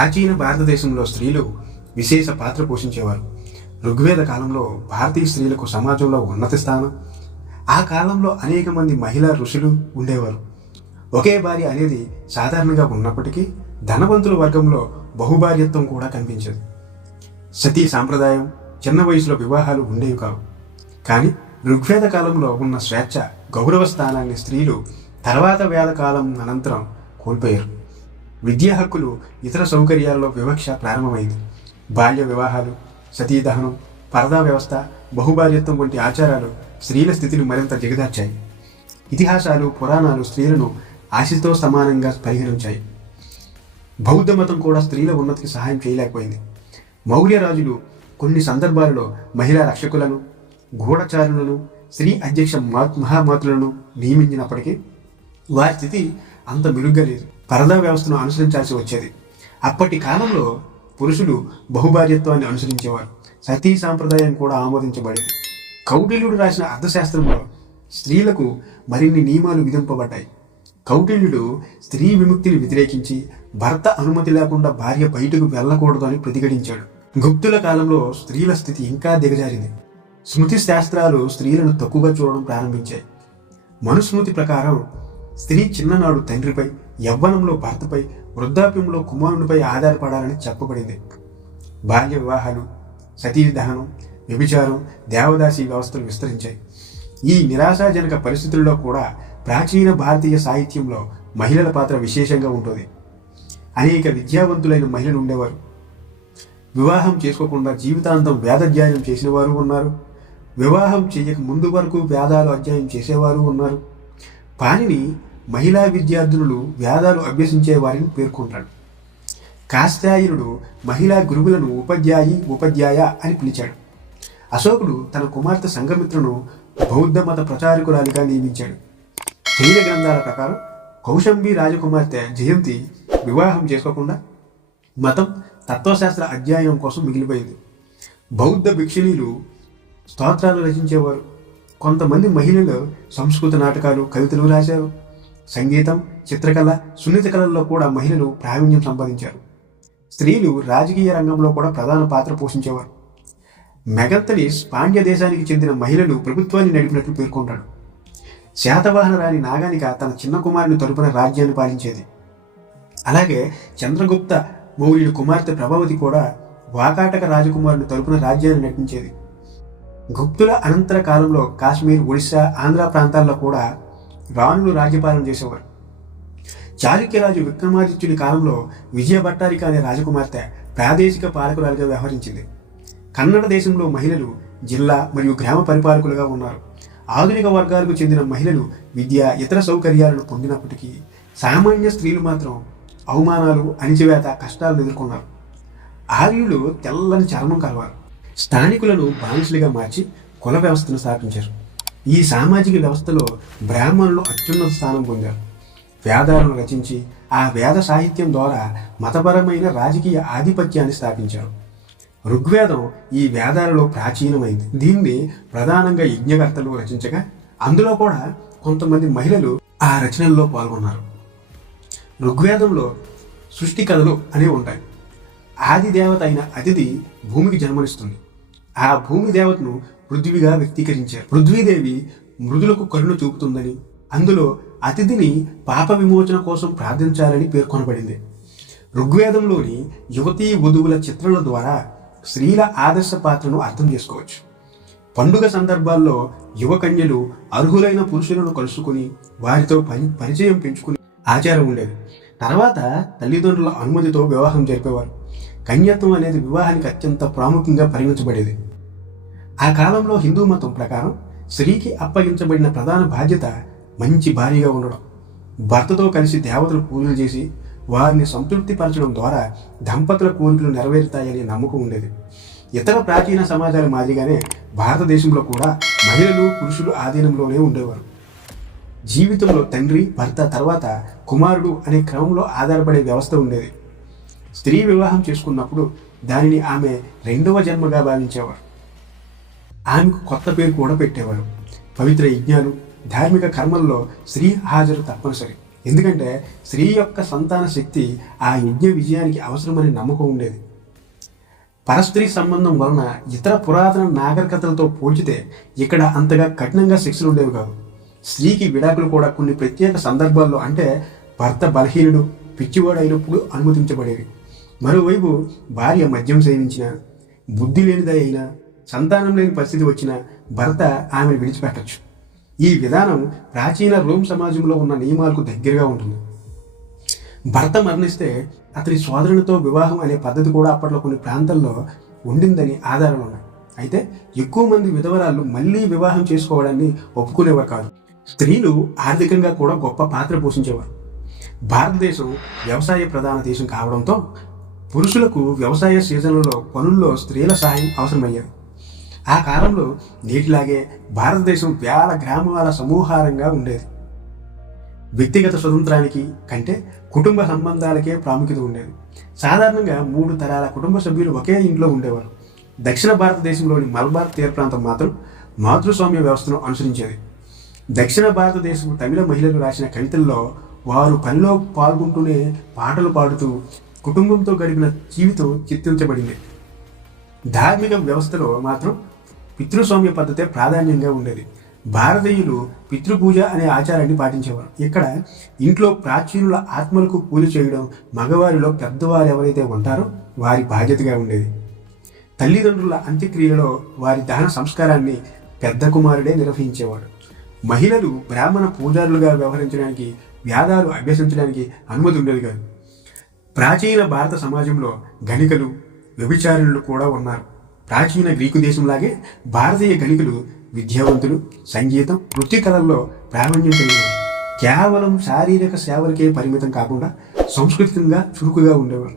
ప్రాచీన భారతదేశంలో స్త్రీలు విశేష పాత్ర పోషించేవారు. ఋగ్వేద కాలంలో భారతీయ స్త్రీలకు సమాజంలో ఉన్నత స్థానం ఆ కాలంలో అనేక మంది మహిళా ఋషులు ఉండేవారు. ఒకే భార్య అనేది సాధారణంగా ఉన్నప్పటికీ ధనవంతుల వర్గంలో బహుభార్యత్వం కూడా కనిపించేది. సతీ సాంప్రదాయం చిన్న వయసులో వివాహాలు ఉండేవి కావు. కానీ ఋగ్వేద కాలంలో ఉన్న స్వేచ్ఛ గౌరవ స్థానాన్ని స్త్రీలు తర్వాత వేద కాలం అనంతరం కోల్పోయారు. విద్యా హక్కులు ఇతర సౌకర్యాల్లో వివక్ష ప్రారంభమైంది. బాల్య వివాహాలు సతీదహనం పరదా వ్యవస్థ బహుభార్యత్వం వంటి ఆచారాలు స్త్రీల స్థితిని మరింత దిగదార్చాయి ఇతిహాసాలు పురాణాలు స్త్రీలను ఆశతో సమానంగా పరిగణించాయి. బౌద్ధ మతం కూడా స్త్రీల ఉన్నతికి సహాయం చేయలేకపోయింది. మౌర్య రాజులు కొన్ని సందర్భాలలో మహిళా రక్షకులను గూఢచారులను స్త్రీ అధ్యక్ష మహామాతులను నియమించినప్పటికీ వారి స్థితి అంత మెరుగ్గా లేదు. పరదా వ్యవస్థను అనుసరించాల్సి వచ్చేది. అప్పటి కాలంలో పురుషులు బహుభార్యత్వాన్ని అనుసరించేవారు. సతీ సాంప్రదాయం కూడా ఆమోదించబడేది. కౌటిల్యుడు రాసిన అర్థశాస్త్రంలో స్త్రీలకు మరిన్ని నియమాలు విధింపబడ్డాయి. కౌటిల్యుడు స్త్రీ విముక్తిని వ్యతిరేకించి భర్త అనుమతి లేకుండా భార్య బయటకు వెళ్ళకూడదు అని ప్రతిఘటించాడు. గుప్తుల కాలంలో స్త్రీల స్థితి ఇంకా దిగజారింది. స్మృతి శాస్త్రాలు స్త్రీలను తక్కువగా చూడడం ప్రారంభించాయి. మనుస్మృతి ప్రకారం స్త్రీ చిన్ననాడు తండ్రిపై యవ్వనంలో భర్తపై వృద్ధాప్యంలో కుమారునిపై ఆధారపడాలని చెప్పబడింది. బాల్య వివాహాలు సతీ వ్యభిచారం దేవదాసి వ్యవస్థలు విస్తరించాయి. ఈ నిరాశాజనక పరిస్థితుల్లో కూడా ప్రాచీన భారతీయ సాహిత్యంలో మహిళల పాత్ర విశేషంగా ఉంటుంది. అనేక విద్యావంతులైన మహిళలు ఉండేవారు. వివాహం చేసుకోకుండా జీవితాంతం వేదాధ్యయనం చేసిన వారు ఉన్నారు. వివాహం చేయక ముందు వరకు వేదాలు అధ్యయనం చేసేవారు ఉన్నారు. పాణిని మహిళా విద్యార్థులు వేదాలు అభ్యసించే వారిని పేర్కొంటాడు. కాస్తాయనుడు మహిళా గురువులను ఉపాధ్యాయి ఉపాధ్యాయ అని పిలిచాడు. అశోకుడు తన కుమార్తె సంఘమిత్రను బౌద్ధ మత ప్రచారకురాలిగా నియమించాడు. జైన గ్రంథాల ప్రకారం కౌశంబి రాజకుమార్తె జయంతి వివాహం చేసుకోకుండా మతం తత్వశాస్త్ర అధ్యయనం కోసం మిగిలిపోయింది. బౌద్ధ భిక్షునీలు స్తోత్రాలు రచించేవారు. కొంతమంది మహిళలు సంస్కృత నాటకాలు కవితలు రాశారు. సంగీతం చిత్రకళ సున్నిత కళల్లో కూడా మహిళలు ప్రావీణ్యం సంపాదించారు. స్త్రీలు రాజకీయ రంగంలో కూడా ప్రధాన పాత్ర పోషించేవారు. మెగత్తలీస్ పాండ్య దేశానికి చెందిన మహిళలు ప్రభుత్వాన్ని నడిపినట్లు పేర్కొంటాడు. శాతవాహన రాణి నాగానిక తన చిన్న కుమారుని తరపున రాజ్యాన్ని పాలించేది. అలాగే చంద్రగుప్త మౌర్యుడి కుమార్తె ప్రభావతి కూడా వాకాటక రాజకుమారుని తరపున రాజ్యాన్ని నటించేది గుప్తుల అనంతర కాలంలో కాశ్మీర్ ఒడిశా ఆంధ్ర ప్రాంతాల్లో కూడా రాణులు రాజ్యపాలన చేసేవారు. చాళుక్యరాజు విక్రమాదిత్యుని కాలంలో విజయ భట్టారిక అనే రాజకుమార్తె ప్రాదేశిక పాలకురాలుగా వ్యవహరించింది. కన్నడ దేశంలో మహిళలు జిల్లా మరియు గ్రామ పరిపాలకులుగా ఉన్నారు. ఆధునిక వర్గాలకు చెందిన మహిళలు విద్య ఇతర సౌకర్యాలను పొందినప్పటికీ సామాన్య స్త్రీలు మాత్రం అవమానాలు అణిచివేత కష్టాలను ఎదుర్కొన్నారు. ఆర్యులు తెల్లని చర్మం కలవారు. స్థానికులను బానిసలుగా మార్చి కుల వ్యవస్థను స్థాపించారు. ఈ సామాజిక వ్యవస్థలో బ్రాహ్మణులు అత్యున్నత స్థానం పొందారు. వేదాలను రచించి ఆ వేద సాహిత్యం ద్వారా మతపరమైన రాజకీయ ఆధిపత్యాన్ని స్థాపించారు. ఋగ్వేదం ఈ వేదాలలో ప్రాచీనమైంది. దీన్ని ప్రధానంగా యజ్ఞకర్తలు రచించగా అందులో కూడా కొంతమంది మహిళలు ఆ రచనల్లో పాల్గొన్నారు. ఋగ్వేదంలో సృష్టి కథలు అనేవి ఉంటాయి. ఆది దేవత అయిన అతిథి భూమికి జన్మనిస్తుంది. ఆ భూమి దేవతను పృథ్వీగా వ్యక్తీకరించారు. పృథ్వీదేవి మృదులకు కళ్ళు చూపుతుందని అందులో అతిథిని పాప విమోచన కోసం ప్రార్థించాలని పేర్కొనబడింది. ఋగ్వేదంలోని యువతీ వధువుల చిత్రాల ద్వారా స్త్రీల ఆదర్శ పాత్రను అర్థం చేసుకోవచ్చు. పండుగ సందర్భాల్లో యువకన్యలు అర్హులైన పురుషులను కలుసుకుని వారితో పని పరిచయం పెంచుకుని ఆచారం ఉండేది. తర్వాత తల్లిదండ్రుల అనుమతితో వివాహం జరిపేవారు. కన్యత్వం అనేది వివాహానికి అత్యంత ప్రాముఖ్యంగా పరిగణించబడేది. ఆ కాలంలో హిందూ మతం ప్రకారం స్త్రీకి అప్పగించబడిన ప్రధాన బాధ్యత మంచి భార్యగా ఉండడం. భర్తతో కలిసి దేవతలు పూజలు చేసి వారిని సంతృప్తిపరచడం ద్వారా దంపతుల కోరికలు నెరవేరుతాయనే నమ్మకం ఉండేది. ఇతర ప్రాచీన సమాజాల మాదిరిగానే భారతదేశంలో కూడా మహిళలు పురుషులు ఆధీనంలోనే ఉండేవారు. జీవితంలో తండ్రి భర్త తర్వాత కుమారుడు అనే క్రమంలో ఆధారపడే వ్యవస్థ ఉండేది. స్త్రీ వివాహం చేసుకున్నప్పుడు దానిని ఆమె రెండవ జన్మగా భావించేవారు. ఆమెకు కొత్త పేరు కూడా పెట్టేవారు. పవిత్ర యజ్ఞాలు ధార్మిక కర్మల్లో స్త్రీ హాజరు తప్పనిసరి. ఎందుకంటే స్త్రీ యొక్క సంతాన శక్తి ఆ యజ్ఞ విజయానికి అవసరమని నమ్మకం ఉండేది. పరస్త్రీ సంబంధం వలన ఇతర పురాతన నాగరికతలతో పోల్చితే ఇక్కడ అంతగా కఠినంగా శిక్షలు ఉండేవి కాదు. స్త్రీకి విడాకులు కూడా కొన్ని ప్రత్యేక సందర్భాల్లో అంటే భర్త బలహీనుడు పిచ్చివాడు అయినప్పుడు అనుమతించబడేవి. మరోవైపు భార్య మద్యం సేవించిన బుద్ధి లేనిదై అయినా సంతానం లేని పరిస్థితి వచ్చిన భర్త ఆమెను విడిచిపెట్టచ్చు. ఈ విధానం ప్రాచీన రోమ్ సమాజంలో ఉన్న నియమాలకు దగ్గరగా ఉంటుంది. భర్త మరణిస్తే అతని సోదరునితో వివాహం అనే పద్ధతి కూడా అప్పట్లో కొన్ని ప్రాంతాల్లో ఉండిందని ఆధారాలు ఉన్నాయి. అయితే ఎక్కువ మంది విధవరాలు మళ్ళీ వివాహం చేసుకోవడాన్ని ఒప్పుకునేవారు కాదు. స్త్రీలు ఆర్థికంగా కూడా గొప్ప పాత్ర పోషించేవారు. భారతదేశం వ్యవసాయ ప్రధాన దేశం కావడంతో పురుషులకు వ్యవసాయ సీజన్లలో పనుల్లో స్త్రీల సహాయం అవసరమయ్యేది. ఆ కాలంలో నేటిలాగే భారతదేశం వేల గ్రామాల సమూహారంగా ఉండేది. వ్యక్తిగత స్వతంత్రానికి కంటే కుటుంబ సంబంధాలకే ప్రాముఖ్యత ఉండేది. సాధారణంగా మూడు తరాల కుటుంబ సభ్యులు ఒకే ఇంట్లో ఉండేవారు. దక్షిణ భారతదేశంలోని మలబార్ తీర ప్రాంతం మాత్రం మాతృస్వామ్య వ్యవస్థను అనుసరించేది. దక్షిణ భారతదేశం తమిళ మహిళలు రాసిన కవితల్లో వారు పనిలో పాల్గొంటూనే పాటలు పాడుతూ కుటుంబంతో గడిపిన జీవితం చిత్రించబడింది. ధార్మిక వ్యవస్థలో మాత్రం పితృస్వామ్య పద్ధతే ప్రాధాన్యంగా ఉండేది. భారతీయులు పితృపూజ అనే ఆచారాన్ని పాటించేవారు. ఇక్కడ ఇంట్లో ప్రాచీనుల ఆత్మలకు పూజ చేయడం మగవారిలో పెద్దవారు ఎవరైతే ఉంటారో వారి బాధ్యతగా ఉండేది. తల్లిదండ్రుల అంత్యక్రియలో వారి దహన సంస్కారాన్ని పెద్ద కుమారుడే నిర్వహించేవాడు. మహిళలు బ్రాహ్మణ పూజారులుగా వ్యవహరించడానికి వ్యాధాలు అభ్యసించడానికి అనుమతి ఉండేది కాదు. ప్రాచీన భారత సమాజంలో గణికలు వ్యభిచారులు కూడా ఉన్నారు. ప్రాచీన గ్రీకు దేశంలాగే భారతీయ గణికులు విద్యావంతులు సంగీతం వృత్తి కళల్లో ప్రావీణ్యం కలిగిన కేవలం శారీరక సేవలకే పరిమితం కాకుండా సాంస్కృతికంగా చురుకుగా ఉండేవారు.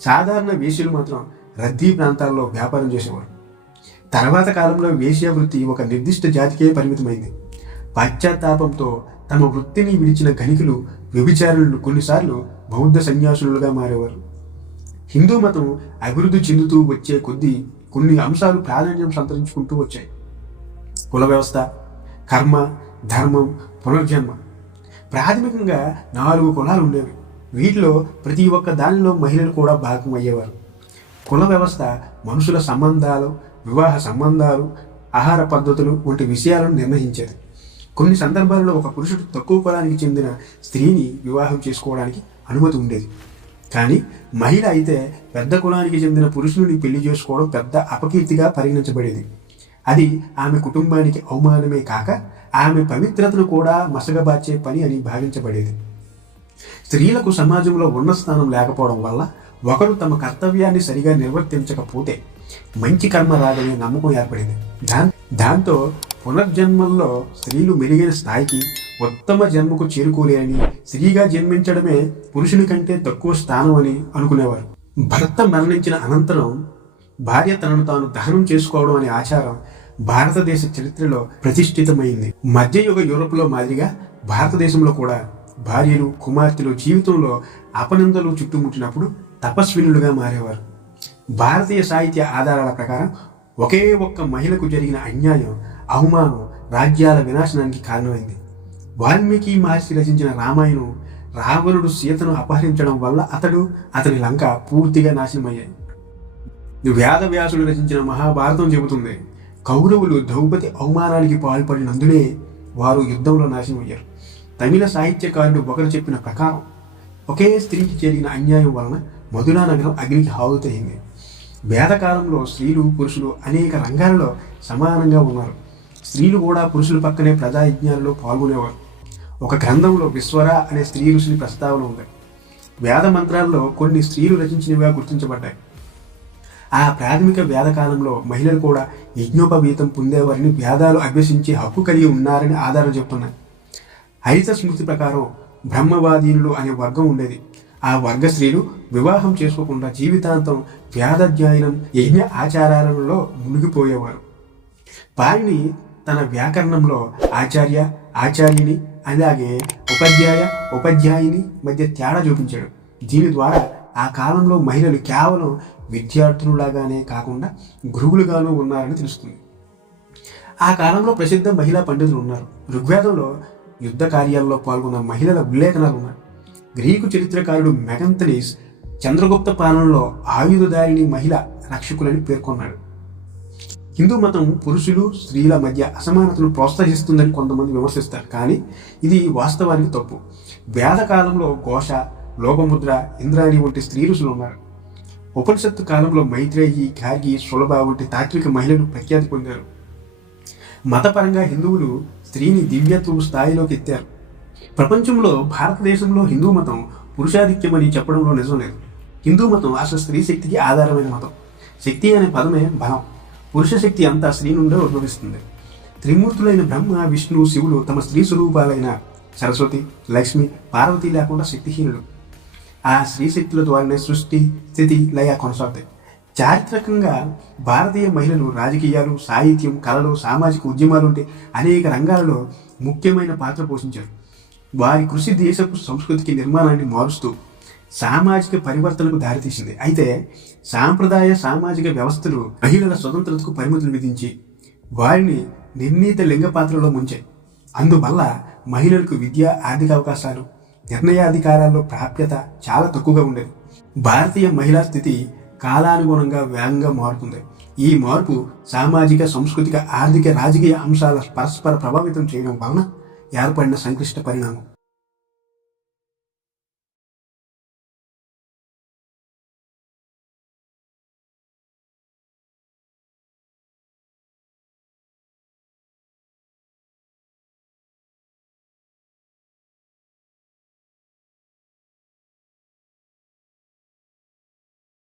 సాధారణ వేశ్యలు మాత్రం రద్దీ ప్రాంతాల్లో వ్యాపారం చేసేవారు. తర్వాత కాలంలో వేశ్య వృత్తి ఒక నిర్దిష్ట జాతికే పరిమితమైంది. పశ్చాత్తాపంతో తమ వృత్తిని విడిచిన గణికులు వ్యభిచారులు కొన్నిసార్లు బౌద్ధ సన్యాసులుగా మారేవారు. హిందూ మతం అభివృద్ధి చెందుతూ వచ్చే కొద్దీ కొన్ని అంశాలు ప్రాధాన్యం సంతరించుకుంటూ వచ్చాయి. కుల వ్యవస్థ కర్మ ధర్మం పునర్జన్మ. ప్రాథమికంగా నాలుగు కులాలు ఉండేవి. వీటిలో ప్రతి ఒక్క దానిలో మహిళలు కూడా భాగం అయ్యేవారు. కుల వ్యవస్థ మనుషుల సంబంధాలు వివాహ సంబంధాలు ఆహార పద్ధతులు వంటి విషయాలను నిర్ణయించేది. కొన్ని సందర్భాల్లో ఒక పురుషుడు తక్కువ కులానికి చెందిన స్త్రీని వివాహం చేసుకోవడానికి అనుమతి ఉండేది. కానీ మహిళ అయితే పెద్ద కులానికి చెందిన పురుషుడిని పెళ్ళి చేసుకోవడం పెద్ద అపకీర్తిగా పరిగణించబడేది. అది ఆమె కుటుంబానికి అవమానమే కాక ఆమె పవిత్రతను కూడా మసగబార్చే పని అని భావించబడేది. స్త్రీలకు సమాజంలో ఉన్న స్థానం లేకపోవడం వల్ల ఒకరు తమ కర్తవ్యాన్ని సరిగా నిర్వర్తించకపోతే మంచి కర్మ రాదనే నమ్మకం ఏర్పడింది. దా దాంతో పునర్జన్మల్లో స్త్రీలు మెరుగైన స్థాయికి ఉత్తమ జన్మకు చేరుకోలేరని స్త్రీగా జన్మించడమే పురుషుని కంటే తక్కువ స్థానం అని అనుకునేవారు. భర్త మరణించిన అనంతరం భార్య తనను తాను దహనం చేసుకోవడం అనే ఆచారం భారతదేశ చరిత్రలో ప్రతిష్ఠితమైంది. మధ్యయుగ యూరోప్లో మాదిరిగా భారతదేశంలో కూడా భార్యలు కుమార్తెలు జీవితంలో అపనందలు చుట్టుముట్టినప్పుడు తపస్వినులుగా మారేవారు. భారతీయ సాహిత్య ఆధారాల ప్రకారం ఒకే ఒక్క మహిళకు జరిగిన అన్యాయం అవమానం రాజ్యాల వినాశనానికి కారణమైంది. వాల్మీకి మహర్షి రచించిన రామాయణం రావణుడు సీతను అపహరించడం వల్ల అతడు అతని లంక పూర్తిగా నాశనమయ్యాయి. వేదవ్యాసుడు రచించిన మహాభారతం చెబుతుంది కౌరవులు ద్రౌపది అవమానానికి పాల్పడినందునే వారు యుద్ధంలో నాశనమయ్యారు. తమిళ సాహిత్యకారుడు ఒకరు చెప్పిన ప్రకారం ఒకే స్త్రీకి జరిగిన అన్యాయం వలన మధురా నగరం అగ్నికి హావుతయింది వేదకాలంలో స్త్రీలు పురుషులు అనేక రంగాలలో సమానంగా ఉన్నారు. స్త్రీలు కూడా పురుషుల పక్కనే ప్రజాయజ్ఞాలలో పాల్గొనేవారు. ఒక గ్రంథంలో విశ్వర అనే స్త్రీ ఋషుని ప్రస్తావన ఉంది. వేద మంత్రాల్లో కొన్ని స్త్రీలు రచించినవిగా గుర్తించబడ్డాయి. ఆ ప్రాథమిక వేదకాలంలో మహిళలు కూడా యజ్ఞోపవీతం పొందేవారిని వేదాలు అభ్యసించే హక్కు కలిగి ఉన్నారని ఆధారం చెప్తున్నాయి. హరిత స్మృతి ప్రకారం బ్రహ్మవాదీనులు అనే వర్గం ఉండేది. ఆ వర్గ స్త్రీలు వివాహం చేసుకోకుండా జీవితాంతం వేదాధ్యయనం యజ్ఞ ఆచారాలలో మునిగిపోయేవారు. వారిని తన వ్యాకరణంలో ఆచార్య ఆచార్యుని అలాగే ఉపాధ్యాయ ఉపాధ్యాయుని మధ్య తేడా చూపించాడు. దీని ద్వారా ఆ కాలంలో మహిళలు కేవలం విద్యార్థులులాగానే కాకుండా గురువులుగాను ఉన్నారని తెలుస్తుంది. ఆ కాలంలో ప్రసిద్ధ మహిళా పండితులు ఉన్నారు. ఋగ్వేదంలో యుద్ధ కార్యాల్లో పాల్గొన్న మహిళల ఉల్లేఖనాలు ఉన్నాయి. గ్రీకు చరిత్రకారుడు మెగంతనీస్ చంద్రగుప్త పాలనలో ఆయుధదారిని మహిళ రక్షకులని పేర్కొన్నాడు. హిందూ మతం పురుషులు స్త్రీల మధ్య అసమానతను ప్రోత్సహిస్తుందని కొంతమంది విమర్శిస్తారు. కానీ ఇది వాస్తవానికి తప్పు. వేద కాలంలో ఘోష లోపముద్ర ఇంద్రాణి వంటి స్త్రీ ఋషులు ఉన్నారు. ఉపనిషత్తు కాలంలో మైత్రేయి గార్గి సులభ వంటి తాత్విక మహిళలు ప్రఖ్యాతి పొందారు. మతపరంగా హిందువులు స్త్రీని దివ్యత్వ స్థాయిలోకి ఎత్తారు. ప్రపంచంలో భారతదేశంలో హిందూ మతం పురుషాధిక్యమని చెప్పడంలో నిజం లేదు. హిందూ మతం అసలు స్త్రీ శక్తికి ఆధారమైన మతం. శక్తి అనే పదమే బలం. పురుష శక్తి అంతా స్త్రీ నుండే ఉద్భవిస్తుంది. త్రిమూర్తులైన బ్రహ్మ విష్ణు శివులు తమ స్త్రీ స్వరూపాలైన సరస్వతి లక్ష్మి పార్వతి లేకుండా శక్తిహీనులు. ఆ స్త్రీ శక్తుల ద్వారానే సృష్టి స్థితి లయ కొనసాగుతాయి. చారిత్రకంగా భారతీయ మహిళలు రాజకీయాలు సాహిత్యం కళలు సామాజిక ఉద్యమాలు వంటి అనేక రంగాలలో ముఖ్యమైన పాత్ర పోషించారు. వారి కృషి దేశపు సంస్కృతికి నిర్మాణాన్ని మారుస్తూ సామాజిక పరివర్తనకు దారితీసింది. అయితే సాంప్రదాయ సామాజిక వ్యవస్థలు మహిళల స్వతంత్రతకు పరిమితులు విధించి వారిని నిర్ణీత లింగ పాత్రలో ముంచాయి. అందువల్ల మహిళలకు విద్య ఆర్థిక అవకాశాలు నిర్ణయాధికారాల్లో ప్రాప్యత చాలా తక్కువగా ఉండేది. భారతీయ మహిళా స్థితి కాలానుగుణంగా వేగంగా మారుతుంది. ఈ మార్పు సామాజిక సాంస్కృతిక ఆర్థిక రాజకీయ అంశాల పరస్పర ప్రభావితం చేయడం వలన ఏర్పడిన సంక్లిష్ట పరిణామం.